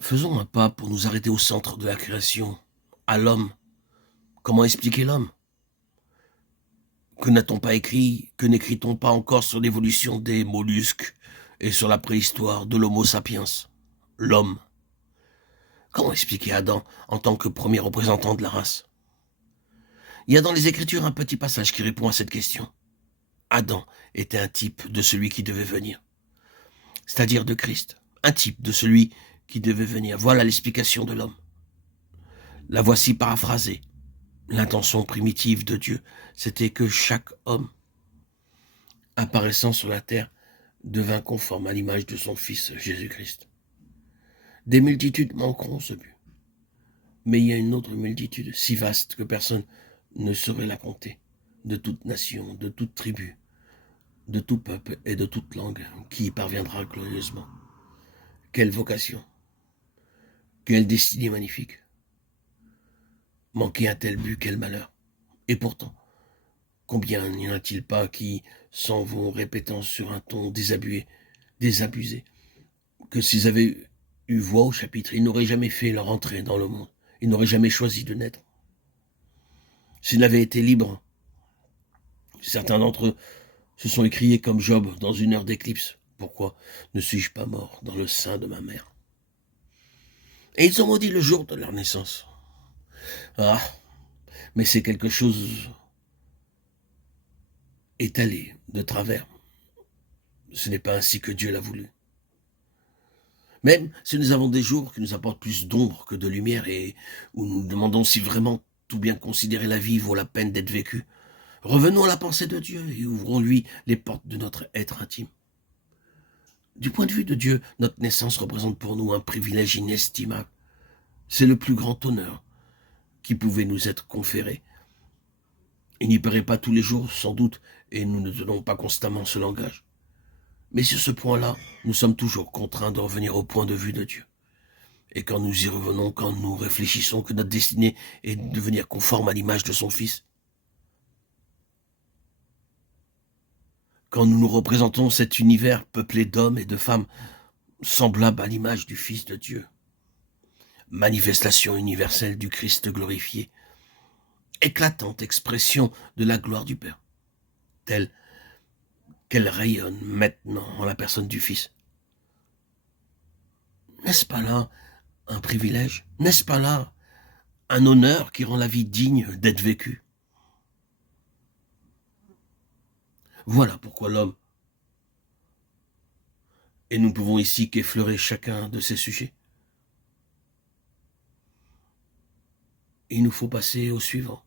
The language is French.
Faisons un pas pour nous arrêter au centre de la création, à l'homme. Comment expliquer l'homme? Que n'a-t-on pas écrit, que n'écrit-on pas encore sur l'évolution des mollusques et sur la préhistoire de l'Homo sapiens? L'homme. Comment expliquer Adam en tant que premier représentant de la race? Il y a dans les Écritures un petit passage qui répond à cette question. Adam était un type de celui qui devait venir, c'est-à-dire de Christ, un type de celui qui devait venir. Voilà l'explication de l'homme. La voici paraphrasée. L'intention primitive de Dieu, c'était que chaque homme apparaissant sur la terre devint conforme à l'image de son Fils Jésus-Christ. Des multitudes manqueront ce but, mais il y a une autre multitude si vaste que personne ne saurait la compter, de toute nation, de toute tribu, de tout peuple et de toute langue, qui y parviendra glorieusement. Quelle vocation, quelle destinée magnifique. Manquer un tel but, quel malheur. Et pourtant, combien n'y en a-t-il pas qui s'en vont répétant sur un ton désabusé, que s'ils avaient eu voix au chapitre, ils n'auraient jamais fait leur entrée dans le monde. Ils n'auraient jamais choisi de naître. S'ils avaient été libres, certains d'entre eux se sont écriés comme Job dans une heure d'éclipse. Pourquoi ne suis-je pas mort dans le sein de ma mère? Et ils ont maudit le jour de leur naissance. Ah, mais c'est quelque chose étalé de travers. Ce n'est pas ainsi que Dieu l'a voulu. Même si nous avons des jours qui nous apportent plus d'ombre que de lumière et où nous nous demandons si vraiment tout bien considérer la vie vaut la peine d'être vécue, revenons à la pensée de Dieu et ouvrons-lui les portes de notre être intime. Du point de vue de Dieu, notre naissance représente pour nous un privilège inestimable. C'est le plus grand honneur qui pouvait nous être conféré. Il n'y paraît pas tous les jours, sans doute, et nous ne tenons pas constamment ce langage. Mais sur ce point-là, nous sommes toujours contraints de revenir au point de vue de Dieu. Et quand nous y revenons, quand nous réfléchissons que notre destinée est de devenir conforme à l'image de son Fils, quand nous nous représentons cet univers peuplé d'hommes et de femmes semblables à l'image du Fils de Dieu, manifestation universelle du Christ glorifié, éclatante expression de la gloire du Père, telle qu'elle rayonne maintenant en la personne du Fils. N'est-ce pas là un privilège? N'est-ce pas là un honneur qui rend la vie digne d'être vécue? Voilà pourquoi l'homme, et nous ne pouvons ici qu'effleurer chacun de ces sujets. Il nous faut passer au suivant.